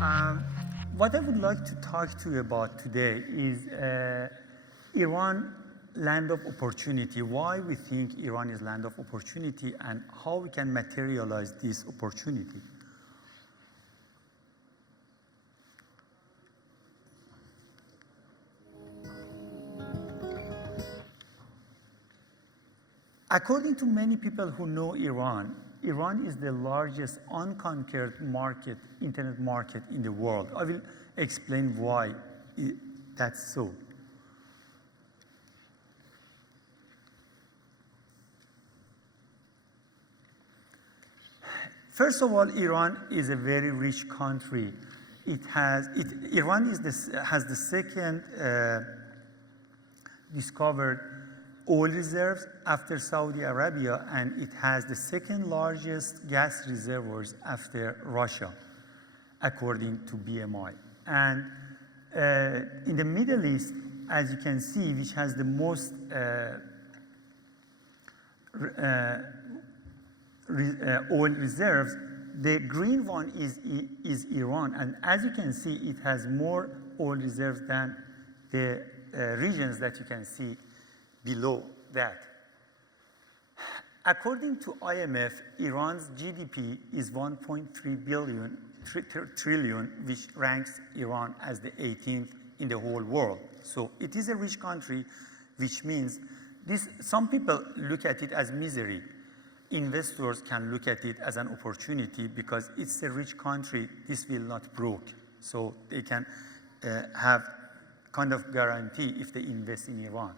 Um, what I would like to talk to you about today is Iran, land of opportunity, why we think Iran is land of opportunity and how we can materialize this opportunity. According to many people who know Iran, Iran is the largest unconquered market, internet market in the world. I will explain why that's so. First of all, Iran is a very rich country. Iran has the second discovered oil reserves after Saudi Arabia, and it has the second largest gas reservoirs after Russia, according to BMI. And in the Middle East, as you can see, which has the most oil reserves, the green one is Iran, and as you can see, it has more oil reserves than the regions that you can see below that. According to IMF, Iran's GDP is 1.3 trillion, which ranks Iran as the 18th in the whole world. So it is a rich country, which means some people look at it as misery. Investors can look at it as an opportunity because it's a rich country, this will not broke. So they can have kind of guarantee if they invest in Iran.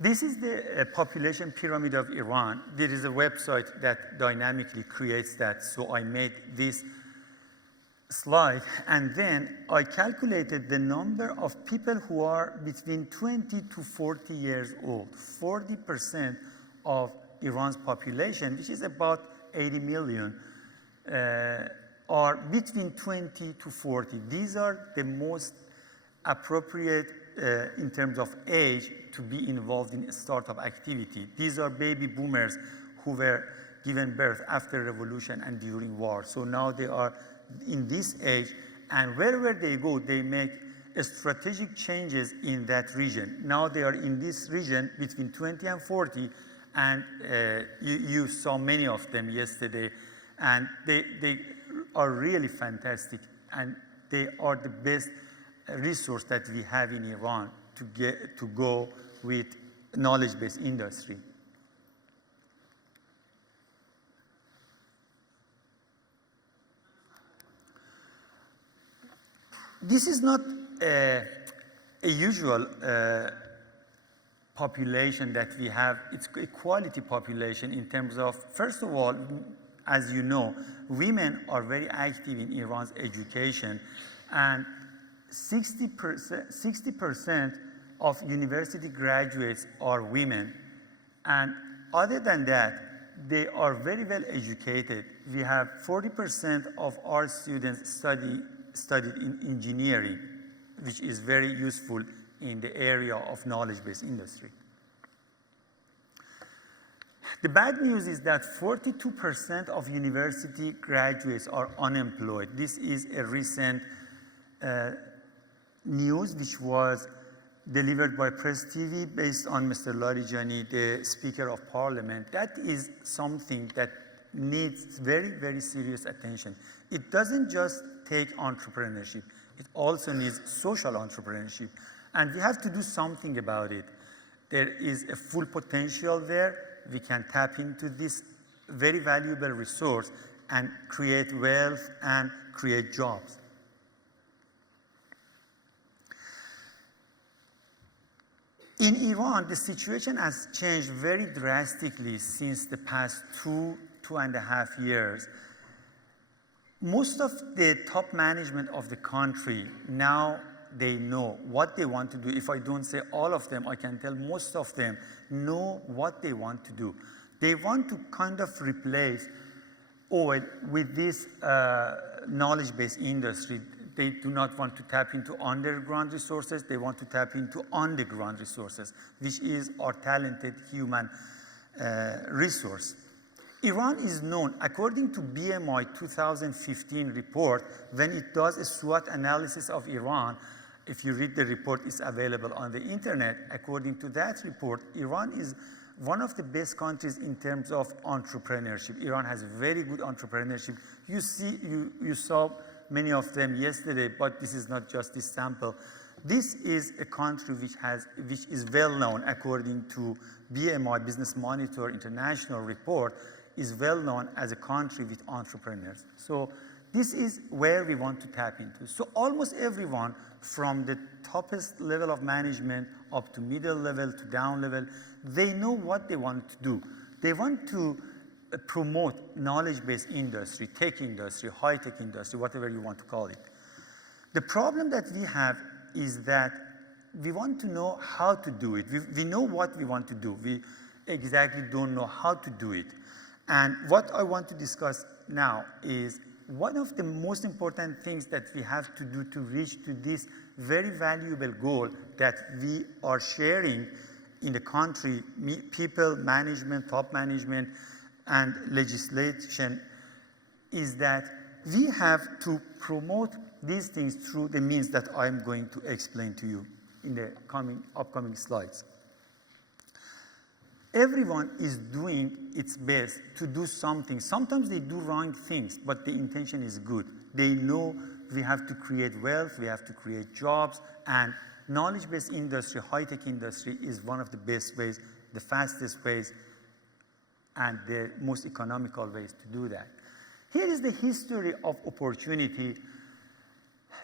This is the population pyramid of Iran. There is a website that dynamically creates that, so I made this slide, and then I calculated the number of people who are between 20 to 40 years old. 40% of Iran's population, which is about 80 million, are between 20 to 40. These are the most appropriate in terms of age to be involved in startup activity. These are baby boomers who were given birth after revolution and during war. So now they are in this age, and wherever they go, they make strategic changes in that region. Now they are in this region between 20 and 40, and you saw many of them yesterday, and they are really fantastic, and they are the best resource that we have in Iran to go with knowledge-based industry. This is not a usual population that we have. It's a quality population in terms of, first of all, as you know, women are very active in Iran's education, and 60% of university graduates are women. And other than that, they are very well educated. We have 40% of our students studied in engineering, which is very useful in the area of knowledge-based industry. The bad news is that 42% of university graduates are unemployed. This is a recent news which was delivered by Press TV based on Mr. Larijani, the Speaker of Parliament. That is something that needs very, very serious attention. It doesn't just take entrepreneurship, it also needs social entrepreneurship. And we have to do something about it. There is a full potential there. We can tap into this very valuable resource and create wealth and create jobs. In Iran, the situation has changed very drastically since the past 2.5 years. Most of the top management of the country, now they know what they want to do. If I don't say all of them, I can tell most of them know what they want to do. They want to kind of replace oil with this knowledge-based industry. They do not want to tap into underground resources. They want to tap into underground resources, which is our talented human resource. Iran is known, according to BMI 2015 report, when it does a SWOT analysis of Iran, if you read the report, it's available on the internet. According to that report, Iran is one of the best countries in terms of entrepreneurship. Iran has very good entrepreneurship. You saw many of them yesterday, but this is not just this sample. This is a country which is well known, according to BMI Business Monitor International report, is well known as a country with entrepreneurs. So this is where we want to tap into. So almost everyone from the toppest level of management up to middle level to down level, they know what they want to do. They want to promote knowledge-based industry, tech industry, high-tech industry, whatever you want to call it. The problem that we have is that we want to know how to do it. We know what we want to do. We exactly don't know how to do it. And what I want to discuss now is one of the most important things that we have to do to reach to this very valuable goal that we are sharing in the country, people, management, top management, and legislation, is that we have to promote these things through the means that I'm going to explain to you in the upcoming slides. Everyone is doing its best to do something. Sometimes they do wrong things, but the intention is good. They know we have to create wealth, we have to create jobs, and knowledge-based industry, high-tech industry is one of the best ways, the fastest ways, and the most economical ways to do that. Here is the history of opportunity.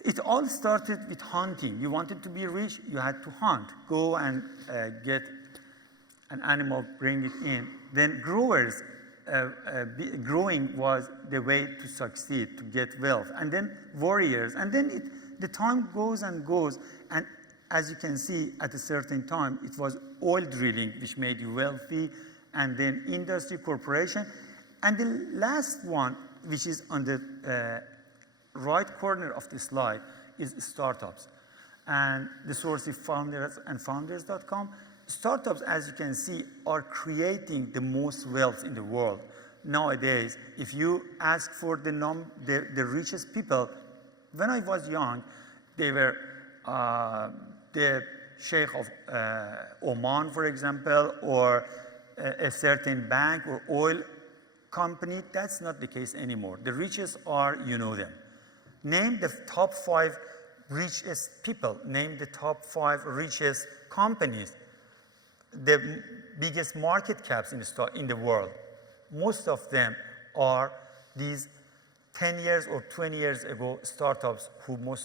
It all started with hunting. You wanted to be rich, you had to hunt. Go and get an animal, bring it in. Then growers, growing was the way to succeed, to get wealth. And then warriors. And then the time goes and goes. And as you can see, at a certain time, it was oil drilling, which made you wealthy, and then industry, corporation. And the last one, which is on the right corner of the slide, is startups. And the source is founders.com. Startups, as you can see, are creating the most wealth in the world. Nowadays, if you ask for the richest people, when I was young, they were the Sheikh of Oman, for example, or a certain bank or oil company. That's not the case anymore. The richest are, you know them. Name the top 5 richest people. Name the top 5 richest companies. The biggest market caps in the world. Most of them are these 10 years or 20 years ago startups who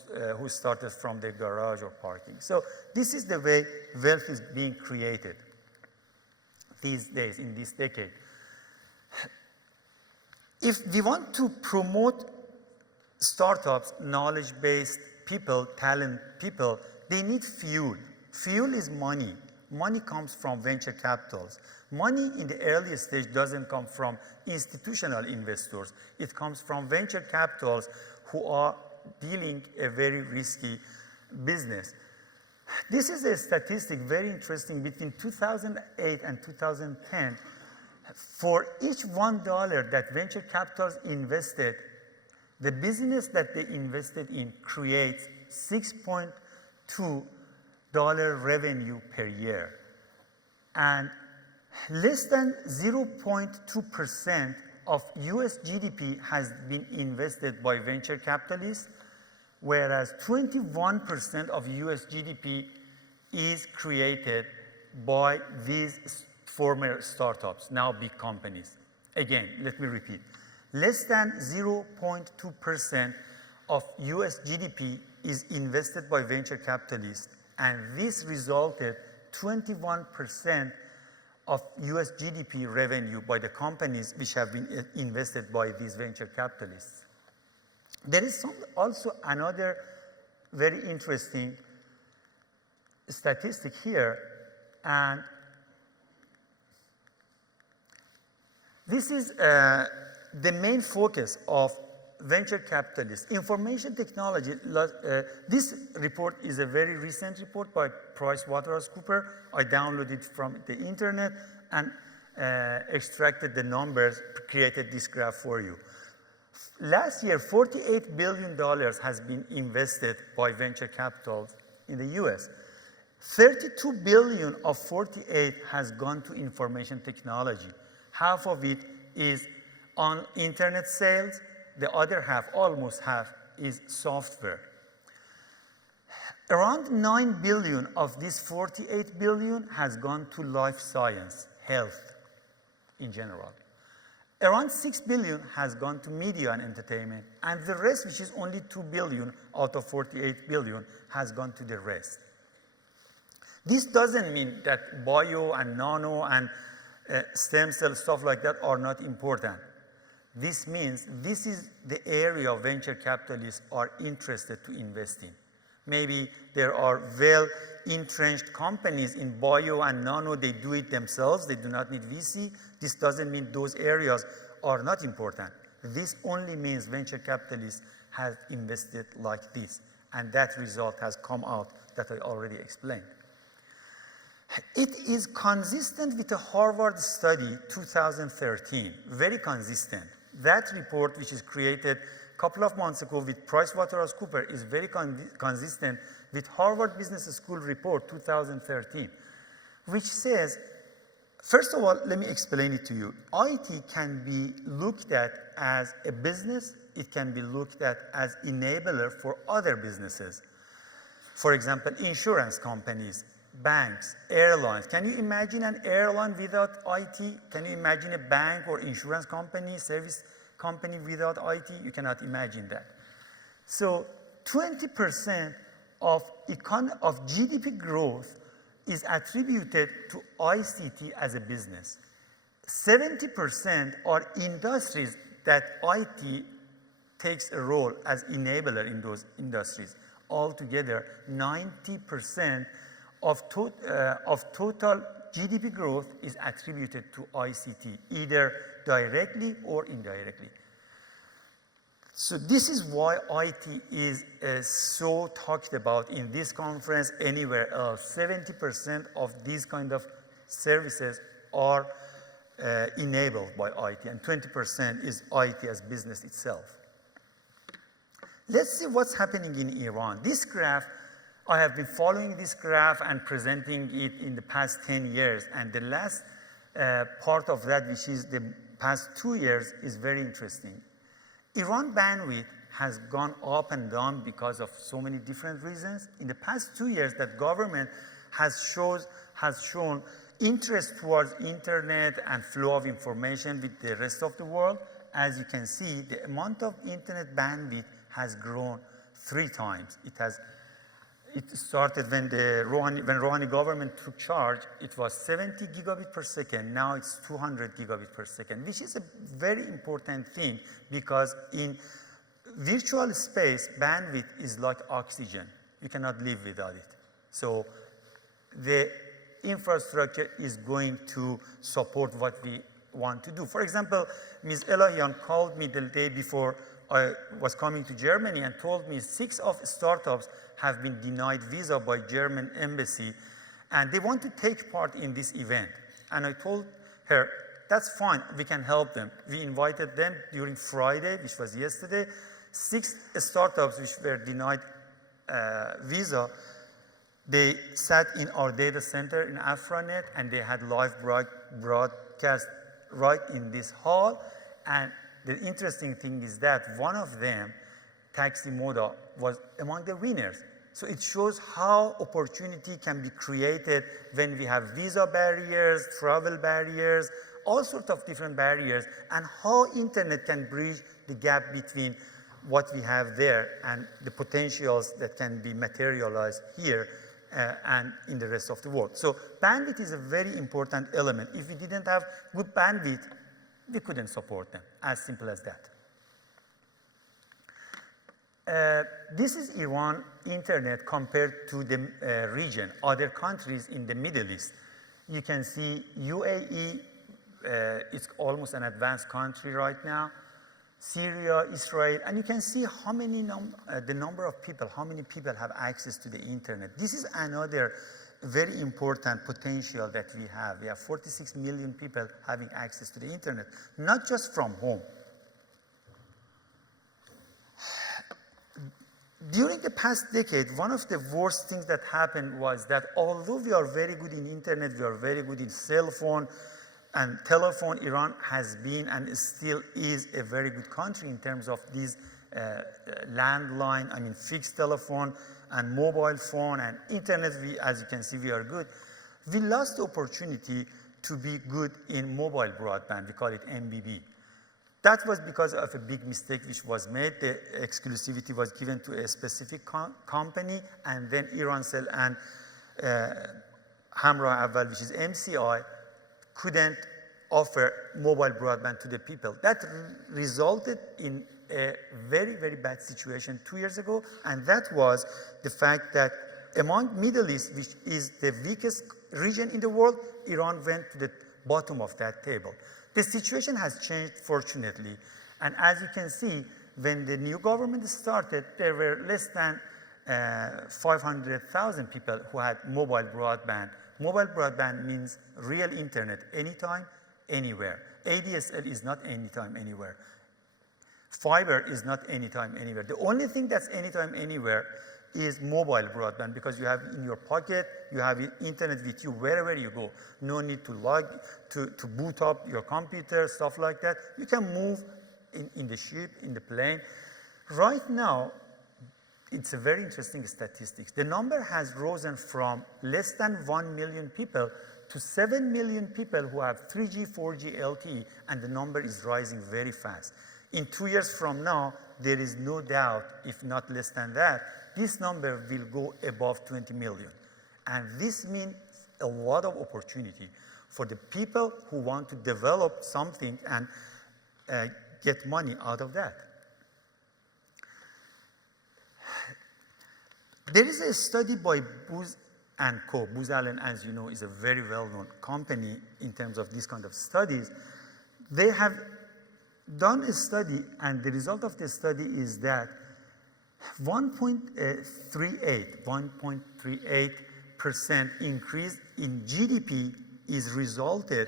started from their garage or parking. So this is the way wealth is being created these days, in this decade. If we want to promote startups, knowledge-based people, talent people, they need fuel. Fuel is money. Money comes from venture capitals. Money in the early stage doesn't come from institutional investors. It comes from venture capitals who are dealing a very risky business. This is a statistic, very interesting. Between 2008 and 2010, for each $1 that venture capitals invested, the business that they invested in creates $6.2 revenue per year. And less than 0.2% of US GDP has been invested by venture capitalists, whereas 21% of US GDP is created by these former startups, now big companies. Again, let me repeat. Less than 0.2% of US GDP is invested by venture capitalists, and this resulted 21% of US GDP revenue by the companies which have been invested by these venture capitalists. There is also another very interesting statistic here, and this is the main focus of venture capitalists. Information technology, this report is a very recent report by PricewaterhouseCoopers. I downloaded it from the internet, and extracted the numbers, created this graph for you. Last year, $48 billion has been invested by venture capital in the US. 32 billion of 48 has gone to information technology. Half of it is on internet sales. The other half, almost half, is software. Around 9 billion of this 48 billion has gone to life science, health in general. Around 6 billion has gone to media and entertainment, and the rest, which is only 2 billion out of 48 billion, has gone to the rest. This doesn't mean that bio and nano and stem cell stuff like that are not important. This means this is the area venture capitalists are interested to invest in. Maybe there are well-entrenched companies in bio and nano, they do it themselves, they do not need VC. This doesn't mean those areas are not important. This only means venture capitalists have invested like this, and that result has come out that I already explained. It is consistent with a Harvard study 2013, very consistent. That report, which is created a couple of months ago with PricewaterhouseCoopers, is very consistent with Harvard Business School report 2013, which says, first of all, let me explain it to you. IT can be looked at as a business. It can be looked at as enabler for other businesses. For example, insurance companies, banks, airlines. Can you imagine an airline without IT? Can you imagine a bank or insurance company, service company without IT? You cannot imagine that. So 20% of GDP growth is attributed to ICT as a business. 70% are industries that IT takes a role as enabler in those industries. Altogether, 90% of total GDP growth is attributed to ICT, either directly or indirectly. So this is why IT is so talked about in this conference, anywhere else. 70% of these kind of services are enabled by IT, and 20% is IT as business itself. Let's see what's happening in Iran. This graph, I have been following this graph and presenting it in the past 10 years, and the last part of that, which is the past 2 years, is very interesting. Iran bandwidth has gone up and down because of so many different reasons. In the past 2 years, that government has shown interest towards internet and flow of information with the rest of the world. As you can see, the amount of internet bandwidth has grown 3 times. It started when Rouhani government took charge. It was 70 gigabit per second. Now it's 200 gigabit per second, which is a very important thing because in virtual space, bandwidth is like oxygen. You cannot live without it. So the infrastructure is going to support what we want to do. For example, Ms. Elahian called me the day before I was coming to Germany and told me 6 of startups have been denied visa by German embassy, and they want to take part in this event. And I told her, that's fine, we can help them. We invited them during Friday, which was yesterday, 6 startups which were denied visa. They sat in our data center in Afranet, and they had live broadcast right in this hall. And the interesting thing is that one of them, Taxi Moda, was among the winners. So it shows how opportunity can be created when we have visa barriers, travel barriers, all sorts of different barriers, and how internet can bridge the gap between what we have there and the potentials that can be materialized here and in the rest of the world. So bandwidth is a very important element. If we didn't have good bandwidth, we couldn't support them, as simple as that. This is Iran internet compared to the region, other countries in the Middle East. You can see UAE, it's almost an advanced country right now. Syria, Israel, and you can see how many the number of people, how many people have access to the internet. This is another very important potential that we have. We have 46 million people having access to the internet, not just from home. During the past decade, one of the worst things that happened was that although we are very good in internet, we are very good in cell phone and telephone, Iran has been and still is a very good country in terms of these landline, I mean fixed telephone and mobile phone and internet. As you can see, we are good. We lost the opportunity to be good in mobile broadband. We call it MBB. That was because of a big mistake which was made. The exclusivity was given to a specific company, and then Irancell and Hamrah Awal, which is MCI, couldn't offer mobile broadband to the people. That resulted in a very, very bad situation 2 years ago, and that was the fact that among Middle East, which is the weakest region in the world, Iran went to the bottom of that table. The situation has changed, fortunately, and as you can see, when the new government started, there were less than 500,000 people who had mobile broadband. Mobile broadband means real internet, anytime, anywhere. ADSL is not anytime, anywhere. Fiber is not anytime, anywhere. The only thing that's anytime, anywhere is mobile broadband, because you have it in your pocket, you have internet with you wherever you go. No need to to boot up your computer, stuff like that. You can move in the ship, in the plane. Right now, it's a very interesting statistics. The number has risen from less than 1 million people to 7 million people who have 3G, 4G, LTE, and the number is rising very fast. In 2 years from now, there is no doubt, if not less than that, this number will go above 20 million. And this means a lot of opportunity for the people who want to develop something and get money out of that. There is a study by Booz and Co. Booz Allen, as you know, is a very well-known company in terms of these kind of studies. They have done a study, and the result of the study is that 1.38% increase in GDP is resulted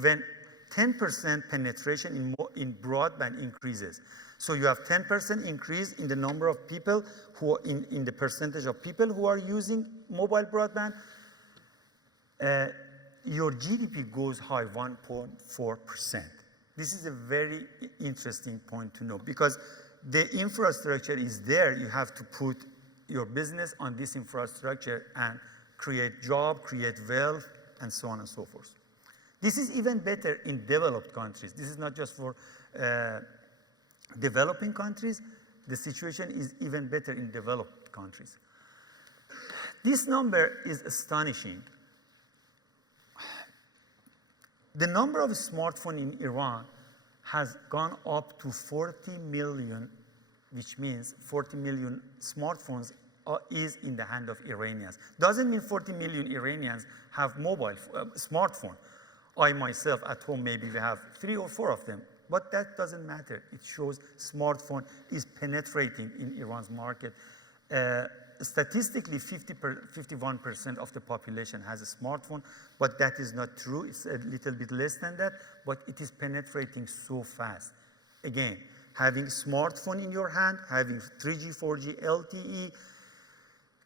when 10% penetration in broadband increases. So you have 10% increase in the number of people who in the percentage of people who are using mobile broadband. Your GDP goes high, 1.4%. This is a very interesting point to know, because the infrastructure is there. You have to put your business on this infrastructure and create job, create wealth, and so on and so forth. This is even better in developed countries. This is not just for developing countries. The situation is even better in developed countries. This number is astonishing. The number of smartphones in Iran has gone up to 40 million, which means 40 million smartphones is in the hand of Iranians. Doesn't mean 40 million Iranians have mobile smartphone. I myself at home, maybe we have 3 or 4 of them, but that doesn't matter. It shows smartphone is penetrating in Iran's market. Statistically, 51% of the population has a smartphone, but that is not true. It's a little bit less than that, but it is penetrating so fast. Again, having smartphone in your hand, having 3G, 4G, LTE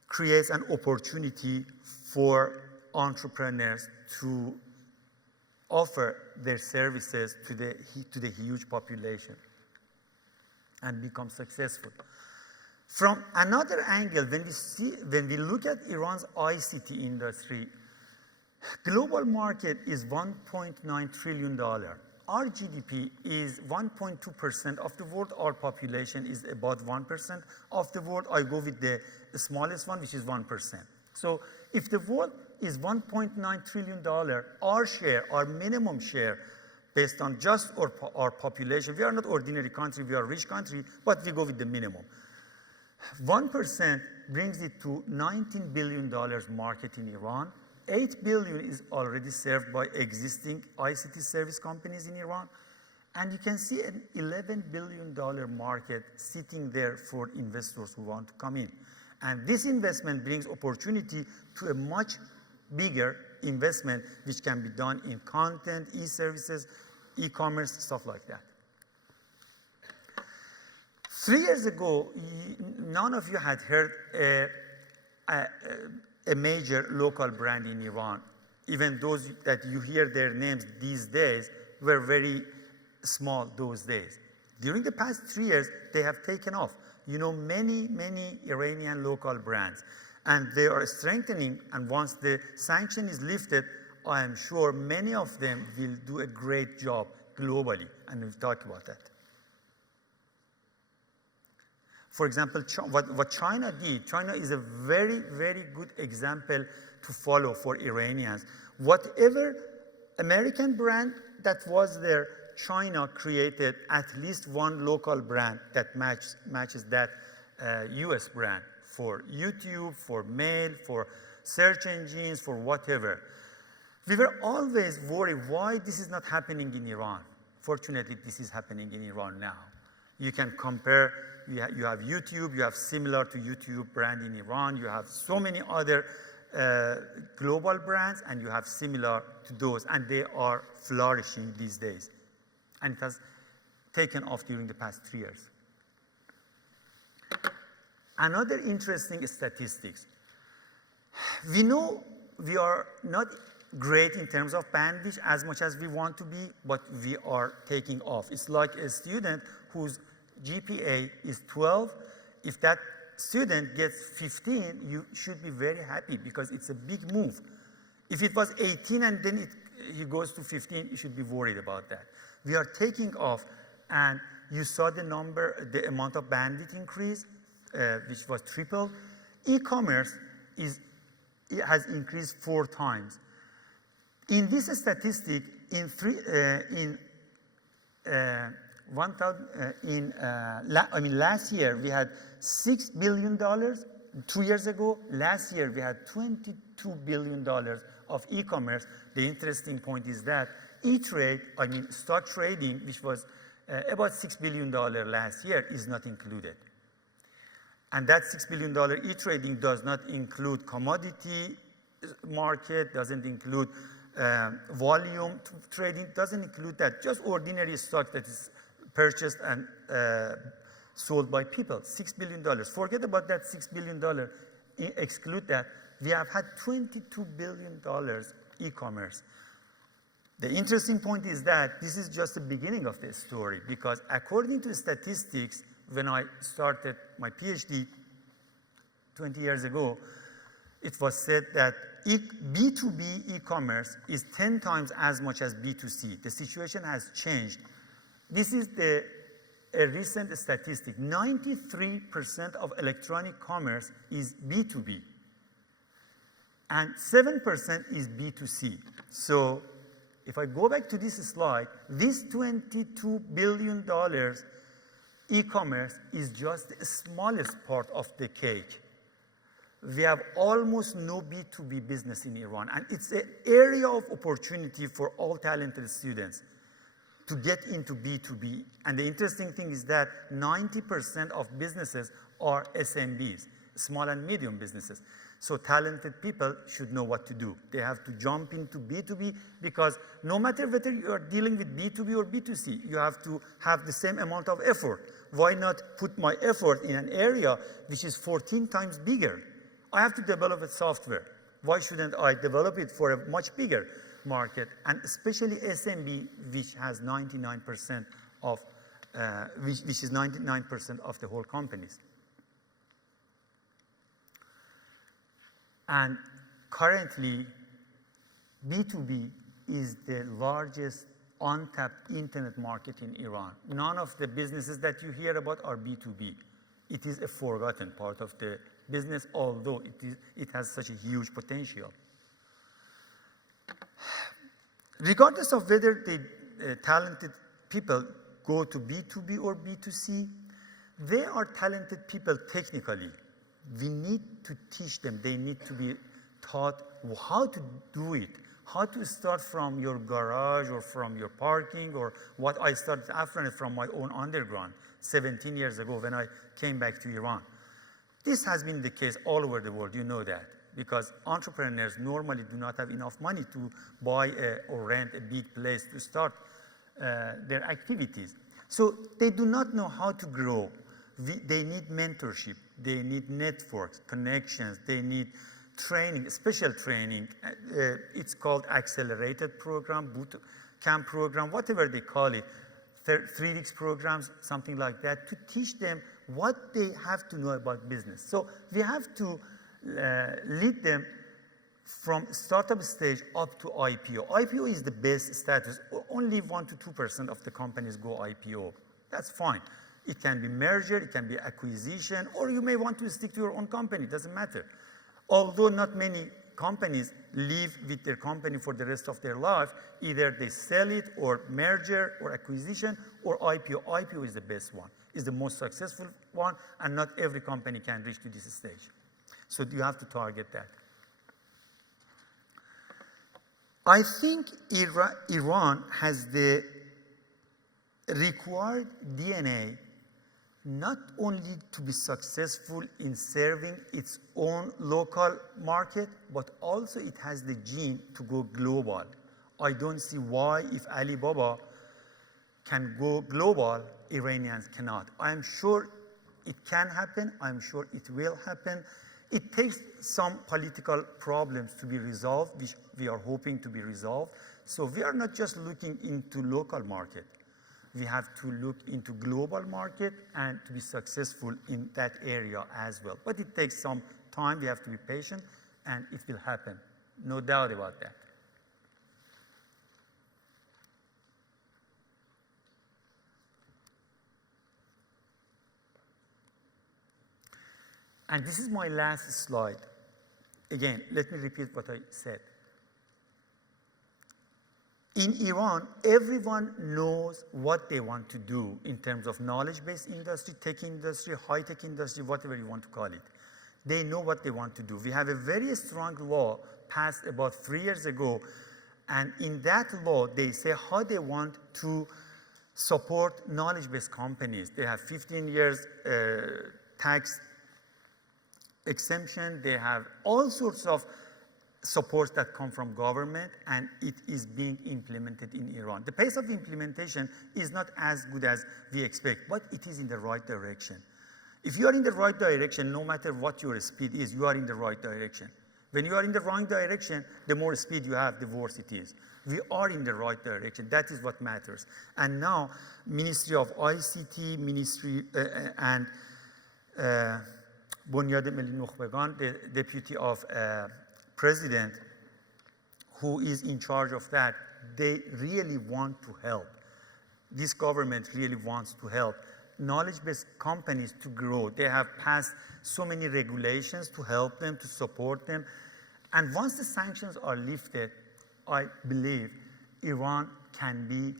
creates an opportunity for entrepreneurs to offer their services to the huge population and become successful. From another angle, when we look at Iran's ICT industry, global market is $1.9 trillion. Our GDP is 1.2% of the world. Our population is about 1% of the world. I go with the smallest one, which is 1%. So if the world is $1.9 trillion, our share, our minimum share, based on just our population, we are not ordinary country, we are a rich country, but we go with the minimum. 1% brings it to $19 billion market in Iran. 8 billion is already served by existing ICT service companies in Iran. And you can see an $11 billion market sitting there for investors who want to come in. And this investment brings opportunity to a much bigger investment which can be done in content, e-services, e-commerce, stuff like that. 3 years ago, none of you had heard a major local brand in Iran. Even those that you hear their names these days were very small those days. During the past 3 years, they have taken off. You know, many Iranian local brands. And they are strengthening, and once the sanction is lifted, I am sure many of them will do a great job globally, and we'll talk about that. For example, what China did, China is a very good example to follow for Iranians. Whatever American brand that was there, China created at least one local brand that matches that US brand for YouTube, for mail, for search engines, for whatever. We were always worried why this is not happening in Iran. Fortunately, this is happening in Iran now. You can compare, you have YouTube, you have similar to YouTube brand in Iran, you have so many other global brands, and you have similar to those, and they are flourishing these days. And it has taken off during the past 3 years. Another interesting statistics. We know we are not great in terms of bandwidth as much as we want to be, but we are taking off. It's like a student whose GPA is 12. If that student gets 15, you should be very happy because it's a big move. If it was 18 and then he goes to 15, you should be worried about that. We are taking off, and you saw the amount of bandwidth increase, which was triple. E-commerce has increased 4 times. In this statistic, last year we had $6 billion. 2 years ago, last year we had $22 billion of e-commerce. The interesting point is that e-trade, stock trading, which was about $6 billion last year, is not included. And that $6 billion e-trading does not include commodity market, doesn't include volume trading, doesn't include that. Just ordinary stock that is purchased and sold by people, $6 billion. Forget about that $6 billion, exclude that. We have had $22 billion e-commerce. The interesting point is that this is just the beginning of the story, because according to statistics, when I started my PhD 20 years ago, it was said that B2B e-commerce is 10 times as much as B2C. The situation has changed. This is a recent statistic. 93% of electronic commerce is B2B, and 7% is B2C. So if I go back to this slide, this $22 billion e-commerce is just the smallest part of the cake. We have almost no B2B business in Iran, and it's an area of opportunity for all talented students to get into B2B. And the interesting thing is that 90% of businesses are SMBs, small and medium businesses. So talented people should know what to do. They have to jump into B2B, because no matter whether you are dealing with B2B or B2C, you have to have the same amount of effort. Why not put my effort in an area which is 14 times bigger? I have to develop a software. Why shouldn't I develop it for a much bigger market? And especially SMB, which has 99% of, which is 99% of the whole companies. And currently, B2B is the largest untapped internet market in Iran. None of the businesses that you hear about are B2B. It is a forgotten part of the business, although it has such a huge potential. Regardless of whether the talented people go to B2B or B2C, they are talented people technically. We need to teach them. They need to be taught how to do it, how to start from your garage or from your parking, or what I started after from my own underground 17 years ago when I came back to Iran. This has been the case all over the world, you know that, because entrepreneurs normally do not have enough money to buy or rent a big place to start their activities. So they do not know how to grow. They need mentorship, they need networks, connections, they need training, special training. It's called accelerated program, boot camp program, whatever they call it, 3 weeks programs, something like that, to teach them what they have to know about business. So we have to lead them from startup stage up to IPO. IPO is the best status. Only 1 to 2% of the companies go IPO. That's fine. It can be merger, it can be acquisition, or you may want to stick to your own company, it doesn't matter. Although not many companies live with their company for the rest of their life, either they sell it or merger or acquisition or IPO. IPO is the best one, is the most successful one, and not every company can reach to this stage. So you have to target that. I think Iran has the required DNA not only to be successful in serving its own local market, but also it has the gene to go global. I don't see why, if Alibaba can go global, Iranians cannot. I'm sure it can happen. I'm sure it will happen. It takes some political problems to be resolved, which we are hoping to be resolved. So we are not just looking into local market. We have to look into global market and to be successful in that area as well. But it takes some time. We have to be patient, and it will happen. No doubt about that. And this is my last slide. Again, let me repeat what I said. In Iran, everyone knows what they want to do in terms of knowledge-based industry, tech industry, high-tech industry, whatever you want to call it. They know what they want to do. We have a very strong law passed about 3 years ago, and in that law, they say how they want to support knowledge-based companies. They have 15 years tax exemption. They have all sorts of supports that come from government, and it is being implemented in Iran. The pace of implementation is not as good as we expect, but it is in the right direction. If you are in the right direction, no matter what your speed is, you are in the right direction. When you are in the wrong direction, the more speed you have, the worse it is. We are in the right direction. That is what matters. And now, Ministry of ICT, Ministry and Bunyad Milli Nukhbegan, the Deputy of President, who is in charge of that, they really want to help. This government really wants to help knowledge-based companies to grow. They have passed so many regulations to help them, to support them. And once the sanctions are lifted, I believe Iran can be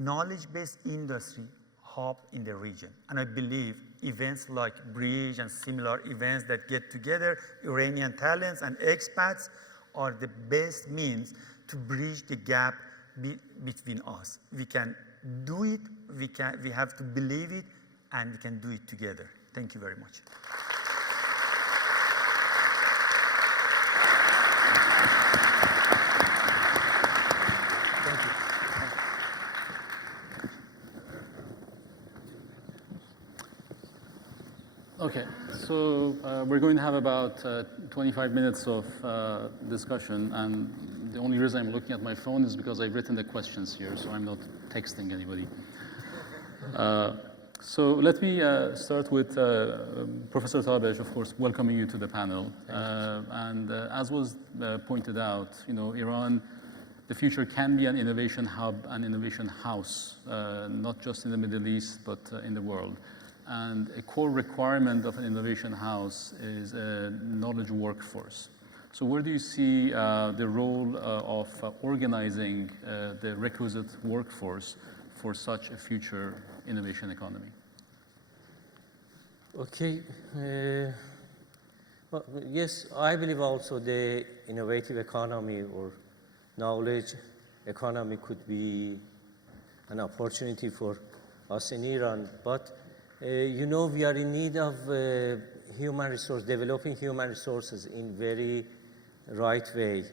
knowledge-based industry hub in the region. And I believe events like Bridge and similar events that get together Iranian talents and expats are the best means to bridge the gap between us. We can do it, we have to believe it, and we can do it together. Thank you very much. Okay, so we're going to have about 25 minutes of discussion, and the only reason I'm looking at my phone is because I've written the questions here, so I'm not texting anybody. So let me start with Professor Tabesh, of course, welcoming you to the panel. And as was pointed out, you know, Iran, the future can be an innovation hub, an innovation house, not just in the Middle East, but in the world. And a core requirement of an innovation house is a knowledge workforce. So where do you see the role of organizing the requisite workforce for such a future innovation economy? Okay. Well, yes, I believe also the innovative economy or knowledge economy could be an opportunity for us in Iran, but you know, we are in need of developing human resources in very right way.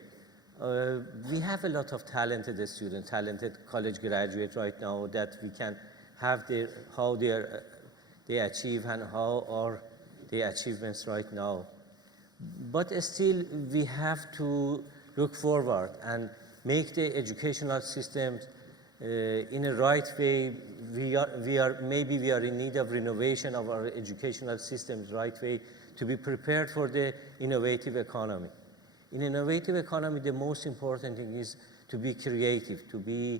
We have a lot of talented students, talented college graduates right now that we can have how they achieve and how are their achievements right now. But still, we have to look forward and make the educational systems in a right way. Maybe we are in need of renovation of our educational systems right way to be prepared for the innovative economy. In innovative economy, the most important thing is to be creative, to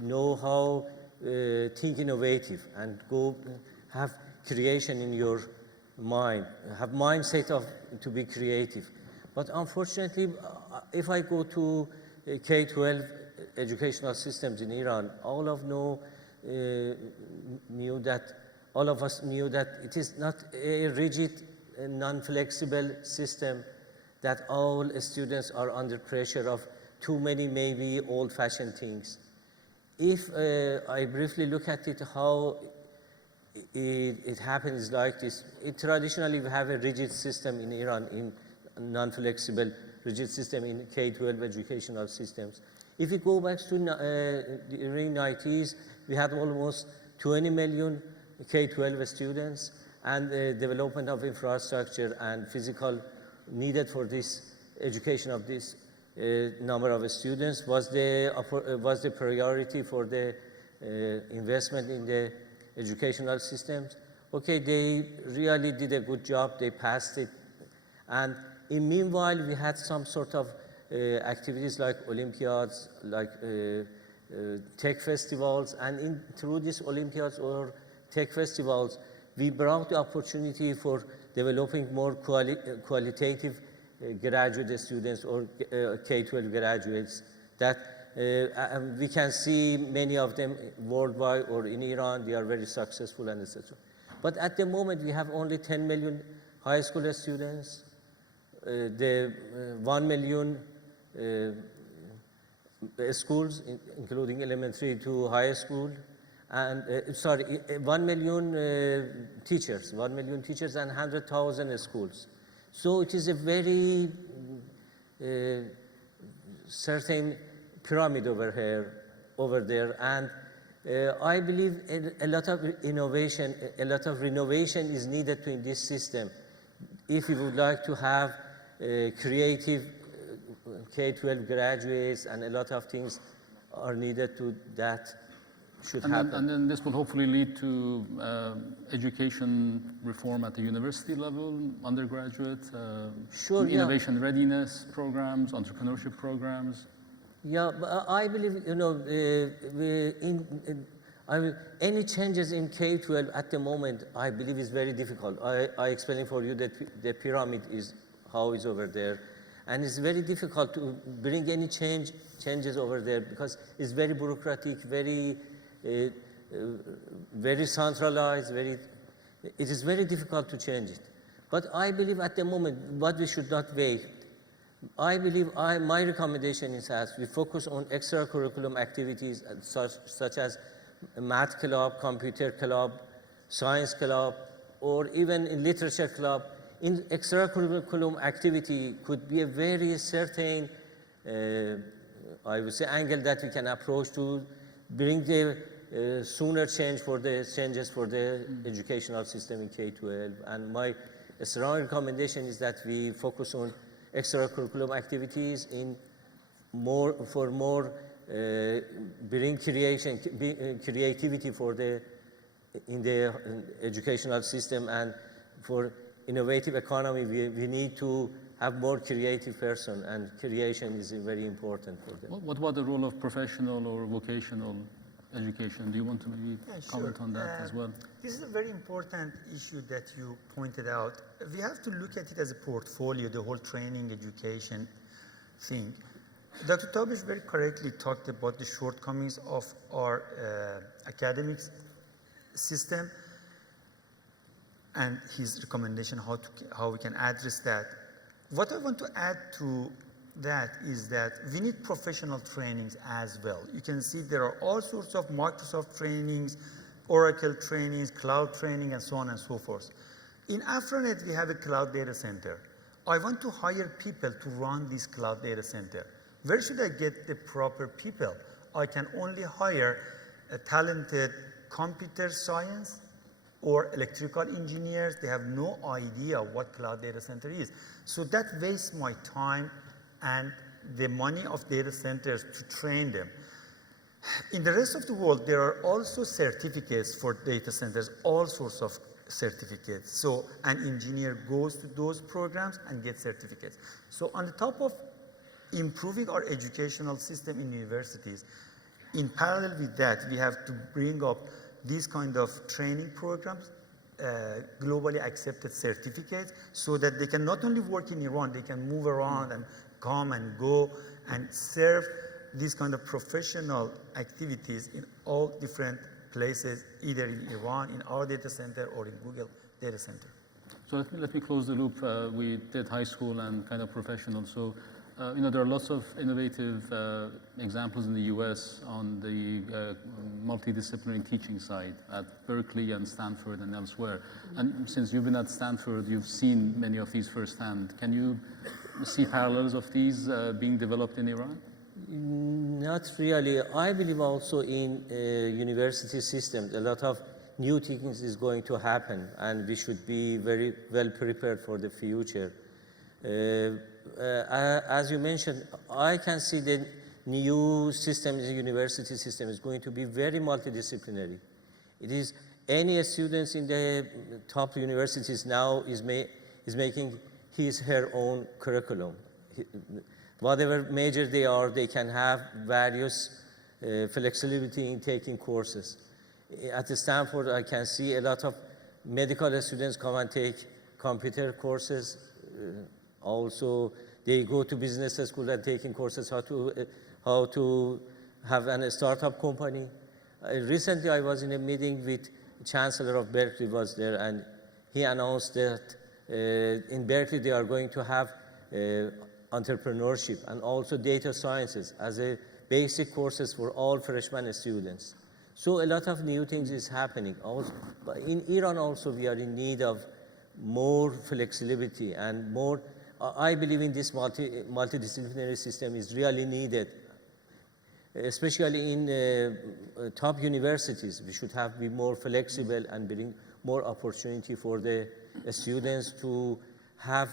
know how think innovative and go have creation in your mind, have mindset to be creative. But unfortunately, if I go to K-12 educational systems in Iran, all of us knew that it is not a rigid, non-flexible system, that all students are under pressure of too many maybe old-fashioned things. If I briefly look at it, how it happens like this, traditionally we have a rigid system in Iran, in non-flexible, rigid system in K-12 educational systems. If we go back to during 90s, we had almost 20 million K-12 students, and the development of infrastructure and physical needed for this education of this number of students was the priority for the investment in the educational systems. Okay, they really did a good job, they passed it. And in meanwhile, we had some sort of activities like Olympiads, like tech festivals, and through these Olympiads or tech festivals, we brought the opportunity for developing more qualitative graduate students or K-12 graduates that we can see many of them worldwide or in Iran, they are very successful and etc. But at the moment, we have only 10 million high school students, the 1 million schools, including elementary to high school, and 1 million teachers, 1 million teachers and 100,000 schools. So it is a very certain pyramid over there, and I believe a lot of innovation, a lot of renovation is needed in this system if we would like to have creative K-12 graduates, and a lot of things are needed to that should happen. And then this will hopefully lead to education reform at the university level, undergraduate, sure, innovation readiness programs, entrepreneurship programs. Yeah, but I believe, any changes in K-12 at the moment, I believe is very difficult. I explained for you that the pyramid is how it's over there. And it's very difficult to bring any changes over there because it's very bureaucratic, very centralized, it is very difficult to change it. But I believe at the moment, what we should not wait. I believe my recommendation is that we focus on extracurriculum activities such as math club, computer club, science club, or even in literature club. In extracurriculum activity could be a very certain, I would say, angle that we can approach to bring the sooner changes for the educational system in K-12. And my strong recommendation is that we focus on extracurriculum activities bring creativity in the educational system, and for innovative economy, we need to have more creative person, and creation is very important for them. What about the role of professional or vocational education? Do you want to maybe comment on that as well? This is a very important issue that you pointed out. We have to look at it as a portfolio, the whole training, education thing. Dr. Tabesh very correctly talked about the shortcomings of our academic system and his recommendation how we can address that. What I want to add to that is that we need professional trainings as well. You can see there are all sorts of Microsoft trainings, Oracle trainings, cloud training, and so on and so forth. In Afronet, we have a cloud data center. I want to hire people to run this cloud data center. Where should I get the proper people? I can only hire a talented computer science or electrical engineers. They have no idea what cloud data center is. So that wastes my time and the money of data centers to train them. In the rest of the world, there are also certificates for data centers, all sorts of certificates. So an engineer goes to those programs and gets certificates. So on the top of improving our educational system in universities, in parallel with that, we have to bring up these kind of training programs, globally accepted certificates, so that they can not only work in Iran, they can move around and come and go and serve these kind of professional activities in all different places, either in Iran, in our data center, or in Google data center. So let me close the loop. We did high school and kind of professional. So, there are lots of innovative examples in the US on the multidisciplinary teaching side at Berkeley and Stanford and elsewhere. And since you've been at Stanford, you've seen many of these firsthand. Can you see parallels of these being developed in Iran? Not really. I believe also in university systems, a lot of new things is going to happen, and we should be very well prepared for the future. As you mentioned, I can see the new system, the university system, is going to be very multidisciplinary. It is any students in the top universities now is making his, her own curriculum. Whatever major they are, they can have various flexibility in taking courses. At Stanford, I can see a lot of medical students come and take computer courses. Also, they go to business school and taking courses how to have a startup company. Recently, I was in a meeting with Chancellor of Berkeley was there, and he announced that in Berkeley they are going to have entrepreneurship and also data sciences as a basic courses for all freshman students. So a lot of new things is happening. Also, but in Iran also we are in need of more flexibility and more. I believe in this multidisciplinary system is really needed, especially in top universities. We should be more flexible and bring more opportunity for the students to have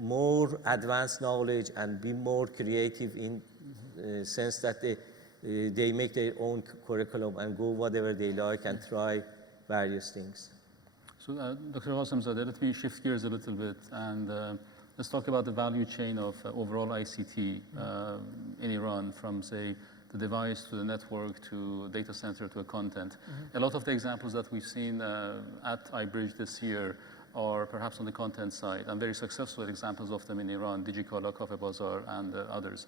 more advanced knowledge and be more creative in sense that they make their own curriculum and go whatever they like and try various things. So Dr. Ghasemzadeh, let me shift gears a little bit and let's talk about the value chain of overall ICT in Iran, from say the device to the network to data center to a content. A lot of the examples that we've seen at iBridge this year or perhaps on the content side, and very successful examples of them in Iran, Digicala, Cafe Bazaar, and others.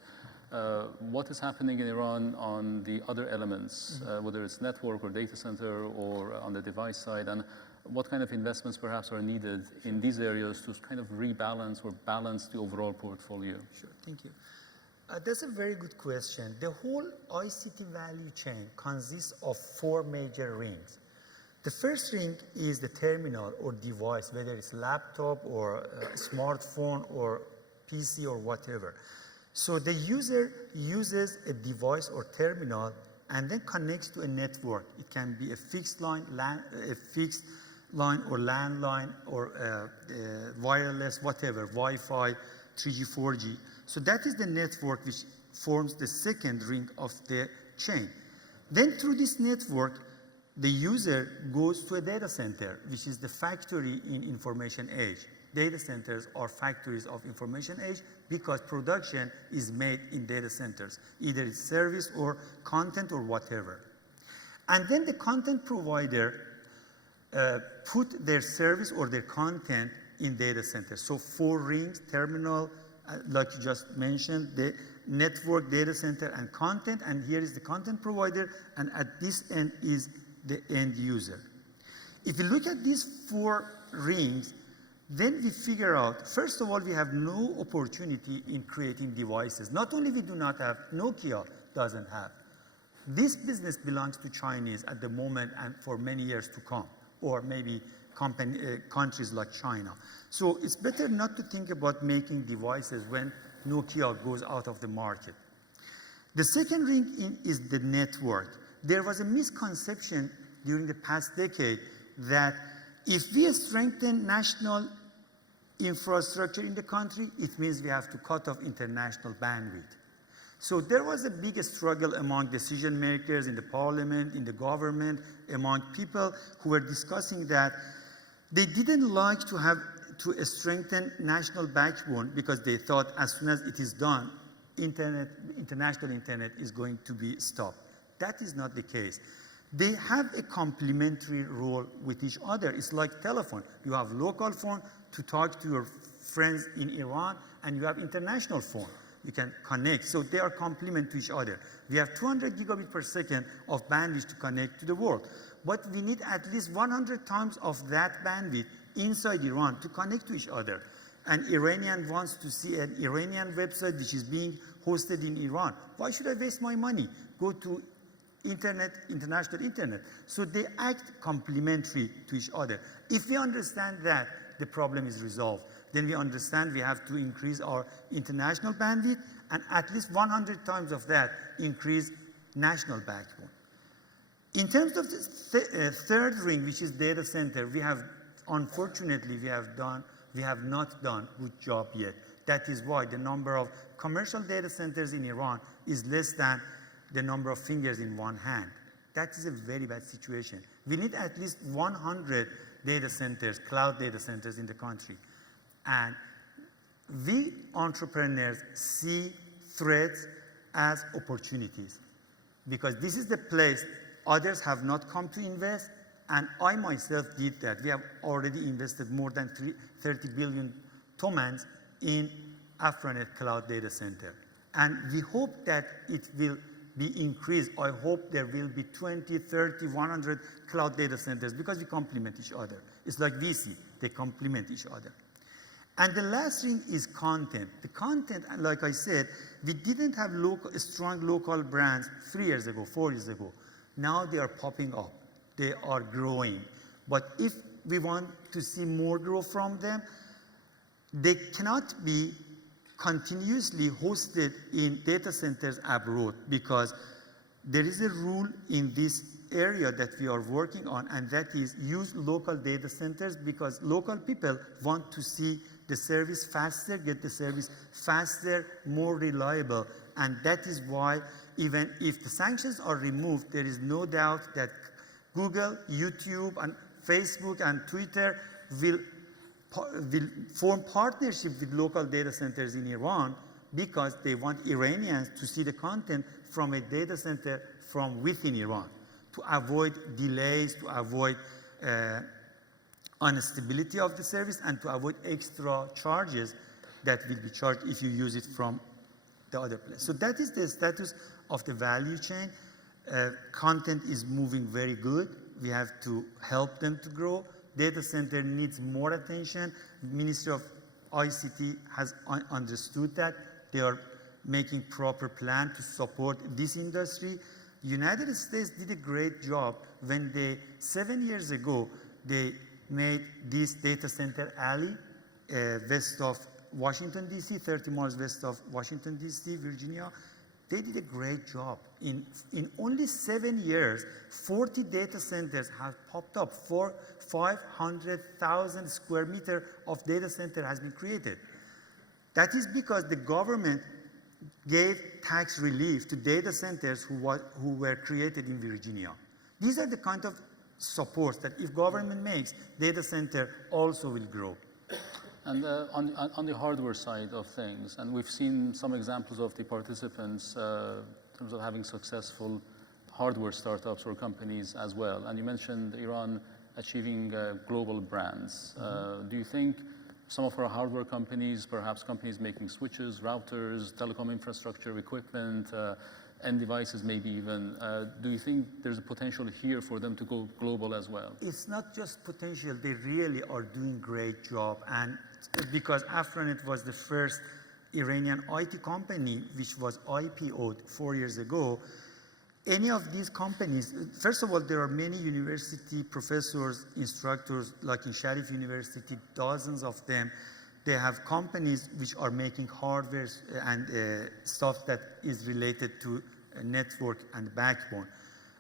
What is happening in Iran on the other elements, whether it's network or data center or on the device side, and what kind of investments perhaps are needed in these areas to kind of rebalance or balance the overall portfolio? Sure, thank you. That's a very good question. The whole ICT value chain consists of 4 major rings. The first ring is the terminal or device, whether it's laptop or a smartphone or PC or whatever. So the user uses a device or terminal and then connects to a network. It can be a fixed line or landline or wireless, whatever, Wi-Fi, 3G, 4G. So that is the network which forms the second ring of the chain. Then through this network, the user goes to a data center, which is the factory in information age. Data centers are factories of information age because production is made in data centers, either it's service or content or whatever. And then the content provider put their service or their content in data centers. So 4 rings, terminal, like you just mentioned, the network, data center, and content, and here is the content provider, and at this end is the end user. If you look at these 4 rings, then we figure out, first of all, we have no opportunity in creating devices. Not only we do not have, Nokia doesn't have. This business belongs to Chinese at the moment and for many years to come, or maybe countries like China. So it's better not to think about making devices when Nokia goes out of the market. The second ring is the network. There was a misconception during the past decade that if we strengthen national infrastructure in the country, it means we have to cut off international bandwidth. So there was a big struggle among decision makers in the parliament, in the government, among people who were discussing that they didn't like to have to strengthen national backbone because they thought as soon as it is done, international internet is going to be stopped. That is not the case. They have a complementary role with each other. It's like telephone. You have local phone to talk to your friends in Iran, and you have international phone. You can connect. So they are complement to each other. We have 200 gigabit per second of bandwidth to connect to the world. But we need at least 100 times of that bandwidth inside Iran to connect to each other. An Iranian wants to see an Iranian website which is being hosted in Iran. Why should I waste my money? Go to international internet. So they act complementary to each other. If we understand that, the problem is resolved. Then we understand we have to increase our international bandwidth and at least 100 times of that increase national backbone. In terms of the third ring, which is data center, unfortunately, we have not done a good job yet. That is why the number of commercial data centers in Iran is less than the number of fingers in one hand. That is a very bad situation. We need at least 100 data centers, cloud data centers in the country. And we entrepreneurs see threats as opportunities because this is the place others have not come to invest, and I myself did that. We have already invested more than 30 billion tomans in Afranet Cloud Data Center. And we hope that it will be increased. I hope there will be 20, 30, 100 cloud data centers because we complement each other. It's like VC, they complement each other. And the last thing is content. The content, like I said, we didn't have strong local brands 3 years ago, 4 years ago. Now they are popping up. They are growing. But if we want to see more growth from them, they cannot be continuously hosted in data centers abroad because there is a rule in this area that we are working on, and that is use local data centers because local people want to see the service faster, get the service faster, more reliable. And that is why even if the sanctions are removed, there is no doubt that Google, YouTube, and Facebook and Twitter will form partnership with local data centers in Iran because they want Iranians to see the content from a data center from within Iran to avoid delays, to avoid instability of the service, and to avoid extra charges that will be charged if you use it from the other place. So that is the status of the value chain. Content is moving very good. We have to help them to grow. Data center needs more attention. Ministry of ICT has understood that. They are making proper plan to support this industry. United States did a great job when they, 7 years ago, they made this data center alley west of Washington, D.C., 30 miles west of Washington, D.C., Virginia. They did a great job. In only 7 years, 40 data centers have popped up. 500,000 square meters of data center has been created. That is because the government gave tax relief to data centers who were created in Virginia. These are the kind of supports that if government makes, data center also will grow. And on the hardware side of things, and we've seen some examples of the participants in terms of having successful hardware startups or companies as well. And you mentioned Iran achieving global brands. Do you think some of our hardware companies, perhaps companies making switches, routers, telecom infrastructure, equipment, end devices maybe even, do you think there's a potential here for them to go global as well? It's not just potential, they really are doing great job. And because Afranet was the first Iranian IT company which was IPO'd 4 years ago, any of these companies, first of all, there are many university professors, instructors, like in Sharif University, dozens of them. They have companies which are making hardware and stuff that is related to network and backbone.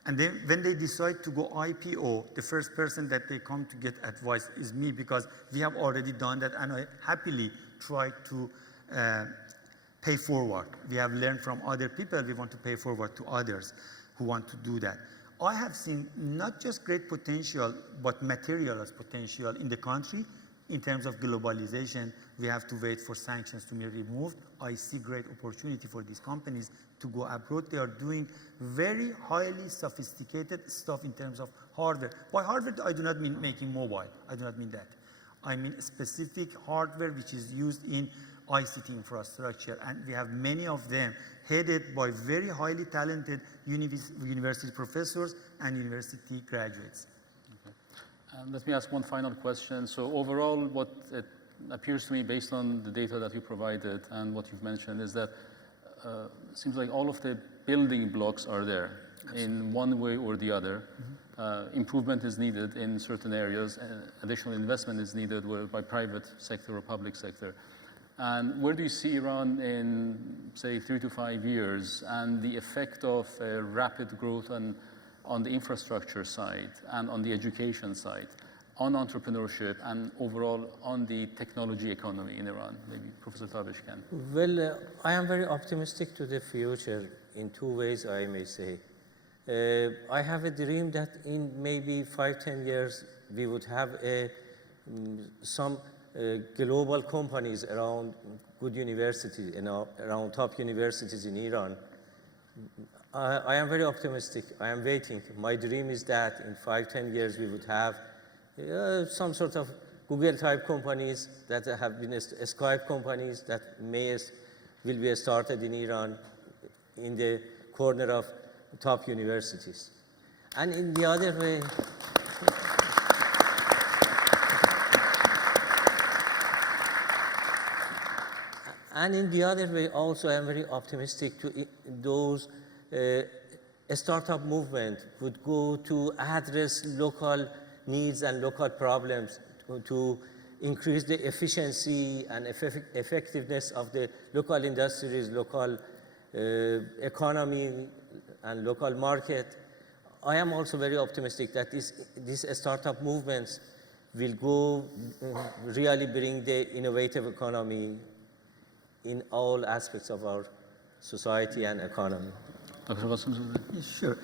And then when they decide to go IPO, the first person that they come to get advice is me, because we have already done that, and I happily try to pay forward. We have learned from other people, we want to pay forward to others who want to do that. I have seen not just great potential, but materialized potential in the country. In terms of globalization, we have to wait for sanctions to be removed. I see great opportunity for these companies to go abroad. They are doing very highly sophisticated stuff in terms of hardware. By hardware, I do not mean making mobile. I do not mean that. I mean specific hardware which is used in ICT infrastructure. And we have many of them headed by very highly talented university professors and university graduates. Let me ask one final question. So overall, what it appears to me, based on the data that you provided and what you've mentioned, is that it seems like all of the building blocks are there. Absolutely. In one way or the other. Mm-hmm. Improvement is needed in certain areas, additional investment is needed by private sector or public sector. And where do you see Iran in, say, 3 to 5 years, and the effect of rapid growth on the infrastructure side and on the education side, on entrepreneurship, and overall on the technology economy in Iran? Maybe Professor Tabesh can. Well, I am very optimistic to the future in 2 ways, I may say. I have a dream that in maybe 5–10 years, we would have some global companies around good universities, around top universities in Iran. I am very optimistic. I am waiting. My dream is that in 5–10 years we would have some sort of Google-type companies that have been Skype companies that will be started in Iran in the corner of top universities. And in the other way, also, I am very optimistic to those startup movement would go to address local needs and local problems to increase the efficiency and effectiveness of the local industries, local economy, and local market. I am also very optimistic that these startup movements will go really bring the innovative economy in all aspects of our society and economy. Dr. Ghasemzadeh? Yes, sure.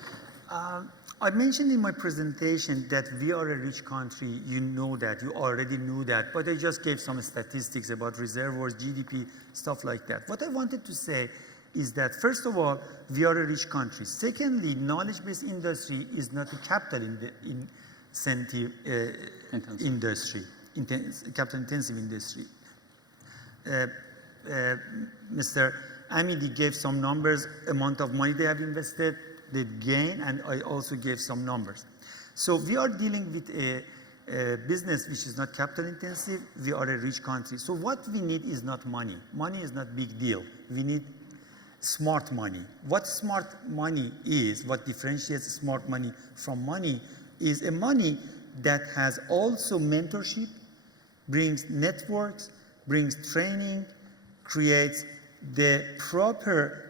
I mentioned in my presentation that we are a rich country. You know that. You already knew that. But I just gave some statistics about reservoirs, GDP, stuff like that. What I wanted to say is that, first of all, we are a rich country. Secondly, knowledge-based industry is not a capital-intensive industry, capital-intensive industry. Mr. Amidi gave some numbers, amount of money they have invested, the gain, and I also gave some numbers. So we are dealing with a business which is not capital intensive. We are a rich country. So what we need is not money. Money is not big deal. We need smart money. What smart money is, what differentiates smart money from money, is a money that has also mentorship, brings networks, brings training, creates the proper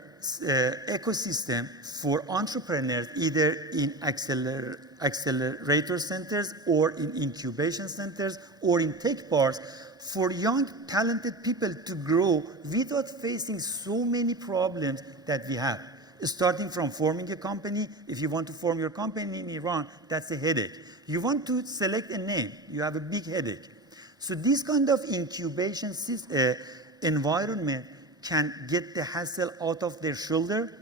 ecosystem for entrepreneurs, either in accelerator centers or in incubation centers or in tech parks, for young talented people to grow without facing so many problems that we have. Starting from forming a company. If you want to form your company in Iran, that's a headache. You want to select a name, you have a big headache. So this kind of incubation environment can get the hassle out of their shoulder,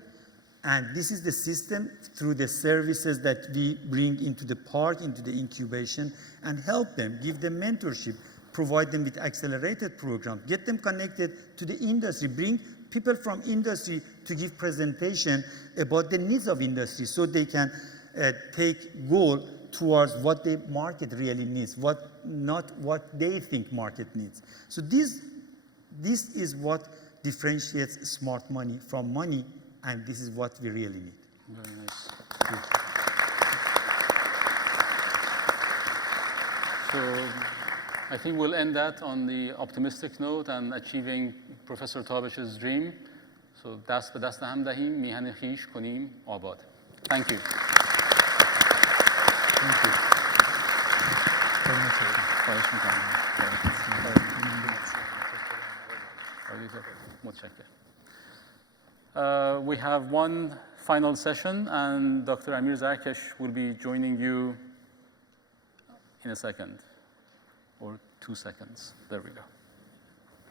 and this is the system through the services that we bring into the park, into the incubation, and help them, give them mentorship, provide them with accelerated programs, get them connected to the industry, bring people from industry to give presentation about the needs of industry so they can take goal towards what the market really needs, not what they think market needs. So this is what differentiates smart money from money, and this is what we really need. Very nice. So I think we'll end that on the optimistic note and achieving Professor Tabesh's dream. So دست به دست هم دهیم، میهن خویش کنیم آباد. Thank you. Thank you. خواهش می‌کنم. متشکرم. We have one final session, and Dr. Amir Zarkesh will be joining you in a second, or 2 seconds. There we go.